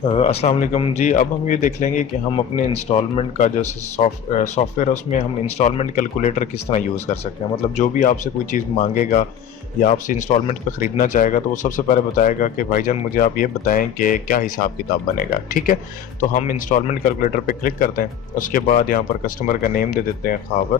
अस्सलाम वालेकुम जी। अब हम ये देख लेंगे कि हम अपने इंस्टॉलमेंट का जो सॉफ्टवेयर है उसमें हम इंस्टॉलमेंट कैलकुलेटर किस तरह यूज़ कर सकते हैं। मतलब जो भी आपसे कोई चीज़ मांगेगा या आपसे इंस्टॉलमेंट पे ख़रीदना चाहेगा तो वो सबसे पहले बताएगा कि भाईजान मुझे आप ये बताएं कि क्या हिसाब किताब बनेगा। ठीक है, तो हम इंस्टॉलमेंट कैलकुलेटर पे क्लिक करते हैं। उसके बाद यहाँ पर कस्टमर का नेम दे देते हैं खाबर।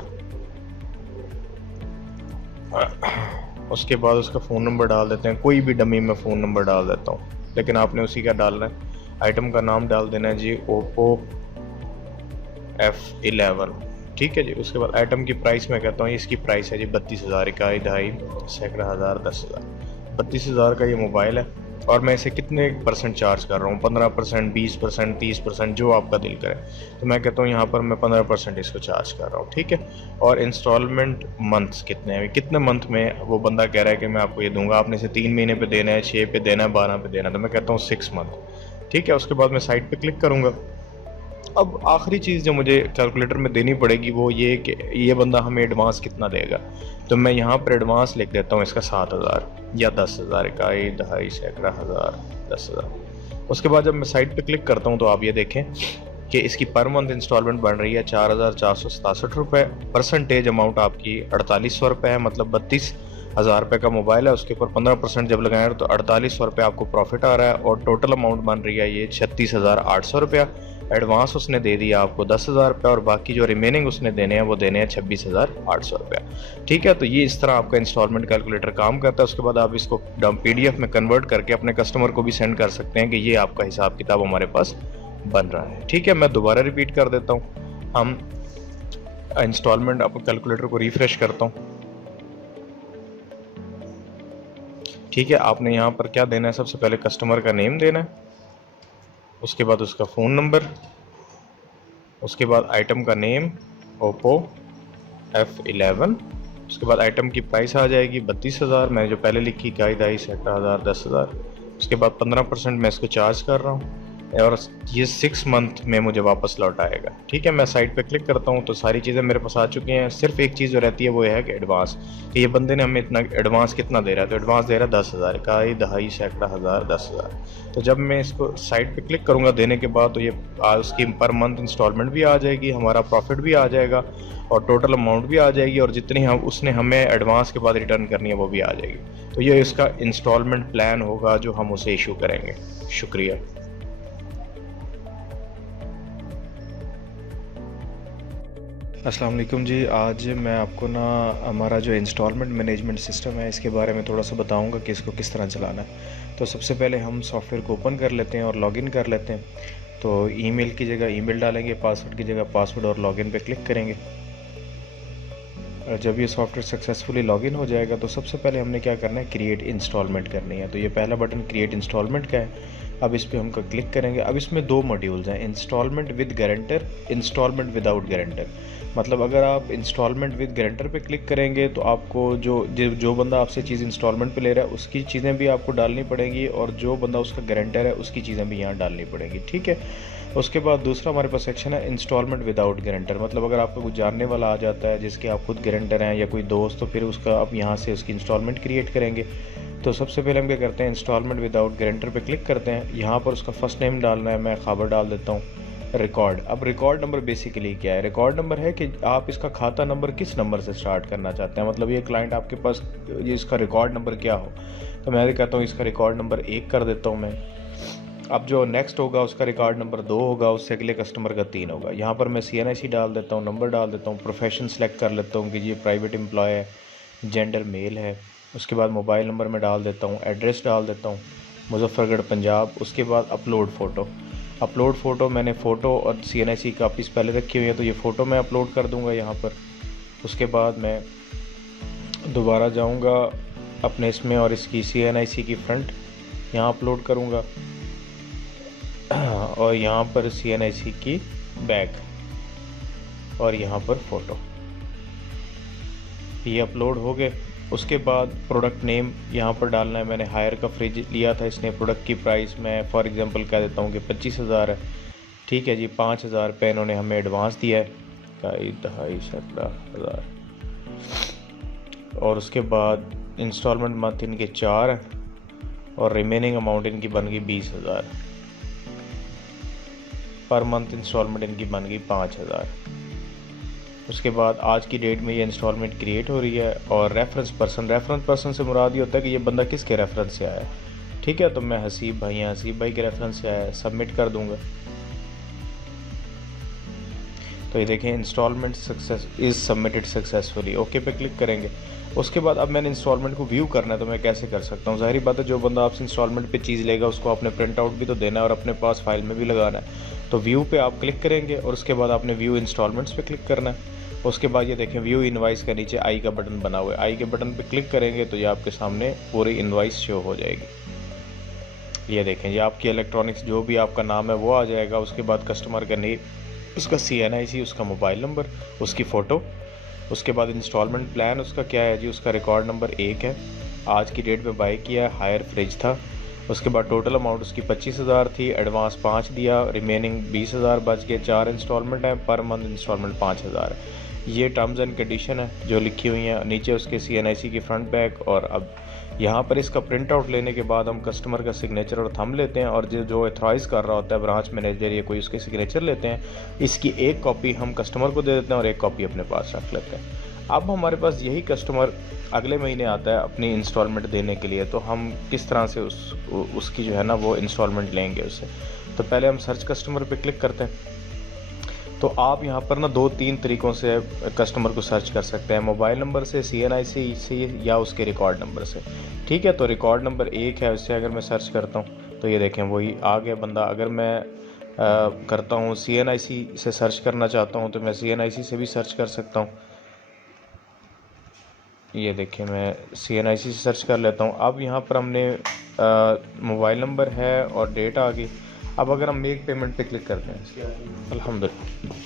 उसके बाद उसका फ़ोन नंबर डाल देते हैं, कोई भी डमी में फ़ोन नंबर डाल देता हूँ, लेकिन आपने उसी का डालना है। आइटम का नाम डाल देना है जी ओप्पो F11। ठीक है जी। उसके बाद आइटम की प्राइस मैं कहता हूँ इसकी प्राइस है जी 32,000, इकाई दहाई सैकड़ा हज़ार 10,000। 32,000 का ये मोबाइल है और मैं इसे कितने परसेंट चार्ज कर रहा हूँ, 15%, 20%, 30%, जो आपका दिल करे। तो मैं कहता हूँ यहाँ पर मैं 15% इसको चार्ज कर रहा हूँ। ठीक है। और इंस्टॉलमेंट मंथ्स कितने हैं, कितने मंथ में वो बंदा कह रहा है कि मैं आपको ये दूंगा, आपने इसे 3 महीने पे देना है, 6 पे देना है, 12 पे देना है, तो मैं कहता हूँ 6 मंथ। ठीक है। उसके बाद मैं साइट पे क्लिक करूँगा। अब आखिरी चीज़ जो मुझे कैलकुलेटर में देनी पड़ेगी वो ये कि ये बंदा हमें एडवांस कितना देगा। तो मैं यहाँ पर एडवांस लिख देता हूँ इसका 7,000 या 10,000, इकाई दहाई सैकड़ा हज़ार 10,000। उसके बाद जब मैं साइट पे क्लिक करता हूँ तो आप ये देखें कि इसकी पर मंथ इंस्टॉलमेंट बन रही है 4,467 रुपये। परसेंटेज अमाउंट आपकी 4,800 रुपये है, मतलब 32,000 रुपये का मोबाइल है, उसके ऊपर 15% जब लगाएं तो 4,800 रुपये आपको प्रॉफिट आ रहा है। और टोटल अमाउंट बन रही है ये 36,800 रुपया। एडवांस उसने दे दिया आपको 10,000 रुपये और बाकी जो रिमेनिंग उसने देने हैं वो देने हैं 26,800 रुपया। ठीक है, तो ये इस तरह आपका इंस्टॉलमेंट कैलकुलेटर काम करता है। उसके बाद आप इसको PDF में कन्वर्ट करके अपने कस्टमर को भी सेंड कर सकते हैं कि ये आपका हिसाब किताब हमारे पास बन रहा है। ठीक है, मैं दोबारा रिपीट कर देता हूँ। हम इंस्टॉलमेंट आप कैलकुलेटर को रिफ्रेश करता हूँ। ठीक है, आपने यहाँ पर क्या देना है, सबसे पहले कस्टमर का नेम देना है, उसके बाद उसका फ़ोन नंबर, उसके बाद आइटम का नेम ओप्पो F11। उसके बाद आइटम की प्राइस आ जाएगी 32,000, मैंने जो पहले लिखी इकाई दहाई सैकड़ा हज़ार 10,000। उसके बाद 15% मैं इसको चार्ज कर रहा हूँ और ये 6 मंथ में मुझे वापस लौट आएगा। ठीक है, मैं साइट पे क्लिक करता हूँ तो सारी चीज़ें मेरे पास आ चुकी हैं। सिर्फ एक चीज़ जो रहती है वो है कि एडवांस, कि ये बंदे ने हमें इतना एडवांस कितना दे रहा है। तो एडवांस दे रहा है 10,000, इकाई दहाई सैकड़ा हज़ार 10,000। तो जब मैं इसको साइट पे क्लिक करूँगा देने के बाद तो ये उसकी पर मंथ इंस्टॉलमेंट भी आ जाएगी, हमारा प्रॉफिट भी आ जाएगा और टोटल अमाउंट भी आ जाएगी और जितनी हम उसने हमें एडवांस के बाद रिटर्न करनी है वो भी आ जाएगी। तो ये इसका इंस्टॉलमेंट प्लान होगा जो हम उसे इशू करेंगे। शुक्रिया। अस्सलाम वालेकुम जी। आज मैं आपको ना हमारा जो इंस्टॉलमेंट मैनेजमेंट सिस्टम है इसके बारे में थोड़ा सा बताऊंगा कि इसको किस तरह चलाना है। तो सबसे पहले हम सॉफ्टवेयर को ओपन कर लेते हैं और लॉगिन कर लेते हैं। तो ईमेल की जगह ईमेल डालेंगे, पासवर्ड की जगह पासवर्ड और लॉगिन पे क्लिक करेंगे। और जब ये सॉफ्टवेयर सक्सेसफुली लॉगिन हो जाएगा तो सबसे पहले हमने क्या करना है, क्रिएट इंस्टॉलमेंट करनी है। तो ये पहला बटन क्रिएट इंस्टॉलमेंट का है। अब इस पर हम क्लिक करेंगे। अब इसमें दो मॉड्यूल्स हैं, instalment with guarantor, instalment without guarantor. मतलब अगर आप इंस्टॉलमेंट विद गारंटर पे क्लिक करेंगे तो आपको जो बंदा आपसे चीज़ इंस्टॉलमेंट पे ले रहा है उसकी चीज़ें भी आपको डालनी पड़ेंगी और जो बंदा उसका गारंटर है उसकी चीज़ें भी यहाँ डालनी पड़ेंगी। ठीक है। उसके बाद दूसरा हमारे पास सेक्शन है इंस्टॉलमेंट विदाउट गारंटर। मतलब अगर आपको कुछ जानने वाला आ जाता है जिसके आप खुद गारंटर हैं या कोई दोस्त, तो फिर उसका आप यहाँ से उसकी इंस्टॉलमेंट क्रिएट करेंगे। तो सबसे पहले हम क्या करते हैं, इंस्टॉलमेंट विदाउट गारंटर पे क्लिक करते हैं। यहाँ पर उसका फर्स्ट नेम डालना है, मैं खाबर डाल देता हूँ। रिकॉर्ड, अब रिकॉर्ड नंबर बेसिकली क्या है, रिकॉर्ड नंबर है कि आप इसका खाता नंबर किस नंबर से स्टार्ट करना चाहते हैं। मतलब ये क्लाइंट आपके पास ये इसका रिकॉर्ड नंबर क्या हो। तो मैं कहता हूँ इसका रिकॉर्ड नंबर 1 कर देता हूँ मैं। अब जो नेक्स्ट होगा उसका रिकॉर्ड नंबर 2 होगा, उससे अगले कस्टमर का 3 होगा। यहाँ पर मैं CNIC डाल देता हूँ, नंबर डाल देता हूँ, प्रोफेशन सेलेक्ट कर लेता हूँ कि ये प्राइवेट एम्प्लॉय है, जेंडर मेल है। उसके बाद मोबाइल नंबर में डाल देता हूँ, एड्रेस डाल देता हूँ मुजफ्फरगढ़ पंजाब। उसके बाद अपलोड फ़ोटो, अपलोड फ़ोटो मैंने फ़ोटो और CNIC कापीस पहले रखी हुई है तो ये फ़ोटो मैं अपलोड कर दूँगा यहाँ पर। उसके बाद मैं दोबारा जाऊँगा अपने इसमें और इसकी CNIC की फ्रंट यहाँ अपलोड करूँगा और यहाँ पर CNIC की बैक और यहाँ पर फ़ोटो, ये अपलोड हो गए। उसके बाद प्रोडक्ट नेम यहाँ पर डालना है। मैंने हायर का फ्रिज लिया था इसने, प्रोडक्ट की प्राइस मैं फॉर एग्जांपल कह देता हूँ कि 25,000 है। ठीक है जी, 5,000 रुपये इन्होंने हमें एडवांस दिया है, ढाई दहाई सैकड़ा हज़ार। और उसके बाद इंस्टॉलमेंट मंथ इनके 4 और रिमेनिंग अमाउंट इनकी बन गई 20,000। पर मंथ इंस्टॉलमेंट इनकी बन गई 5,000। उसके बाद आज की डेट में ये इंस्टॉलमेंट क्रिएट हो रही है। और रेफरेंस पर्सन से मुराद ये होता है कि ये बंदा किसके रेफरेंस से आया है। ठीक है, तो मैं हसीब भाई के रेफरेंस से आया है, सबमिट कर दूंगा। तो ये देखें instalment success is submitted successfully, okay पे क्लिक करेंगे। उसके बाद अब मैंने इंस्टॉलमेंट को व्यू करना है, तो मैं कैसे कर सकता हूँ। ज़ाहिर बात है जो बंदा आपसे इंस्टॉलमेंट पे चीज़ लेगा उसको आपने प्रिंट आउट भी तो देना है और अपने पास फाइल में भी लगाना है। तो व्यू पे आप क्लिक करेंगे और उसके बाद आपने व्यू इंस्टॉलमेंट्स पे क्लिक करना है। उसके बाद ये देखें व्यू इनवाइस के नीचे आई का बटन बना हुआ है, आई के बटन पे क्लिक करेंगे तो ये आपके सामने पूरी इनवाइस शो हो जाएगी। ये देखें, ये आपकी इलेक्ट्रॉनिक्स जो भी आपका नाम है वो आ जाएगा। उसके बाद कस्टमर का नेम, उसका CNIC, उसका मोबाइल नंबर, उसकी फ़ोटो। उसके बाद इंस्टॉलमेंट प्लान उसका क्या है जी, उसका रिकॉर्ड नंबर 1 है, आज की डेट पे बाय किया है, हायर फ्रिज था। उसके बाद टोटल अमाउंट उसकी 25,000 थी, एडवांस 5 दिया, रिमेनिंग 20,000 बच गए। 4 इंस्टॉलमेंट है, पर मंथ इंस्टॉलमेंट 5,000 है। ये टर्म्स एंड कंडीशन है जो लिखी हुई हैं नीचे उसके CNIC की फ्रंट बैक। और अब यहाँ पर इसका प्रिंट आउट लेने के बाद हम कस्टमर का सिग्नेचर और थंब लेते हैं और जो एथराइज़ कर रहा होता है ब्रांच मैनेजर या कोई उसके सिग्नेचर लेते हैं। इसकी एक कॉपी हम कस्टमर को दे देते हैं और एक कॉपी अपने पास रख लेते हैं। अब हमारे पास यही कस्टमर अगले महीने आता है अपनी इंस्टॉलमेंट देने के लिए, तो हम किस तरह से उसकी जो है ना वो इंस्टॉलमेंट लेंगे उससे। तो पहले हम सर्च कस्टमर पे क्लिक करते हैं। तो आप यहाँ पर ना 2-3 तरीक़ों से कस्टमर को सर्च कर सकते हैं, मोबाइल नंबर से, CNIC से या उसके रिकॉर्ड नंबर से। ठीक है, तो रिकॉर्ड नंबर 1 है, उससे अगर मैं सर्च करता हूँ तो ये देखें वही आ गया बंदा। अगर मैं करता हूँ CNIC से सर्च करना चाहता हूँ तो मैं CNIC से भी सर्च कर सकता हूँ। ये देखिए मैं CNIC से सर्च कर लेता हूँ। अब यहाँ पर हमने मोबाइल नंबर है और डेट आ गई। अब अगर हम मेक पेमेंट पे क्लिक करते हैं, अल्हम्दुलिल्लाह,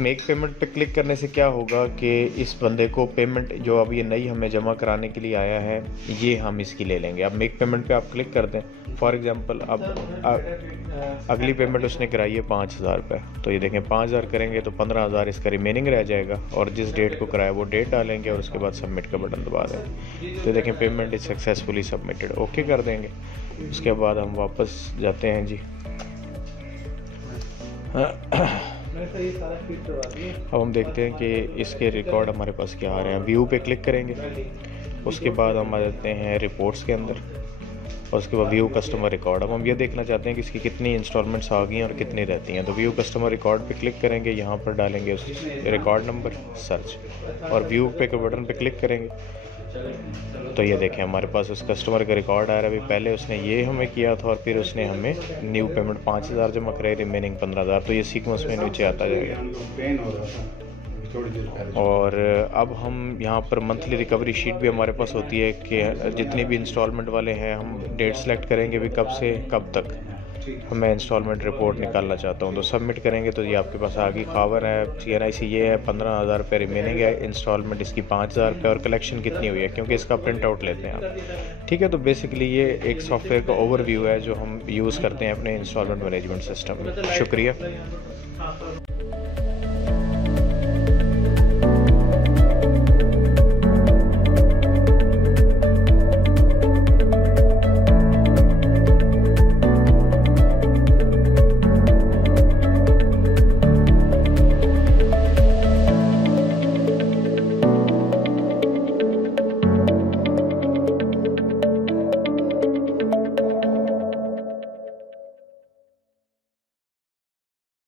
मेक पेमेंट पे क्लिक करने से क्या होगा कि इस बंदे को पेमेंट जो अब ये नई हमें जमा कराने के लिए आया है ये हम इसकी ले लेंगे। अब मेक पेमेंट पे आप क्लिक कर दें। फॉर एग्जांपल अब अगली पेमेंट उसने कराई है 5,000 रुपये, तो ये देखें 5,000 करेंगे तो 15,000 इसका रिमेनिंग रह जाएगा। और जिस डेट को कराया वो डेट डालेंगे और उसके बाद सबमिट का बटन दबा देंगे। तो देखें payment is successfully submitted, okay कर देंगे। उसके बाद हम वापस जाते हैं जी। अब हम देखते हैं कि इसके रिकॉर्ड हमारे पास क्या आ रहे हैं। व्यू पे क्लिक करेंगे, उसके बाद हम आ जाते हैं रिपोर्ट्स के अंदर और उसके बाद व्यू कस्टमर रिकॉर्ड। अब हम ये देखना चाहते हैं कि इसकी कितनी इंस्टॉलमेंट्स आ गई हैं और कितनी रहती हैं। तो व्यू कस्टमर रिकॉर्ड पे क्लिक करेंगे, यहाँ पर डालेंगे उस रिकॉर्ड नंबर, सर्च, और व्यू पे के बटन पे क्लिक करेंगे। तो ये देखें हमारे पास उस कस्टमर का रिकॉर्ड आ रहा है। अभी पहले उसने ये हमें किया था और फिर उसने हमें न्यू पेमेंट 5,000 जमा कराई, रिमेनिंग 15,000। तो ये सीक्वेंस में नीचे आता जाएगा। और अब हम यहाँ पर मंथली रिकवरी शीट भी हमारे पास होती है कि जितने भी इंस्टॉलमेंट वाले हैं हम डेट सेलेक्ट करेंगे भी कब से कब तक मैं इंस्टॉलमेंट रिपोर्ट निकालना चाहता हूँ। तो सबमिट करेंगे तो ये आपके पास आगे खबर है, CNIC ये है, 15,000 रुपये रिमेनिंग है, इंस्टॉलमेंट इसकी 5,000 रुपये, और कलेक्शन कितनी हुई है क्योंकि इसका प्रिंट आउट लेते हैं आप। ठीक है, तो बेसिकली ये एक सॉफ्टवेयर का ओवरव्यू है जो हम यूज़ करते हैं अपने इंस्टॉलमेंट मैनेजमेंट सिस्टम में। शुक्रिया।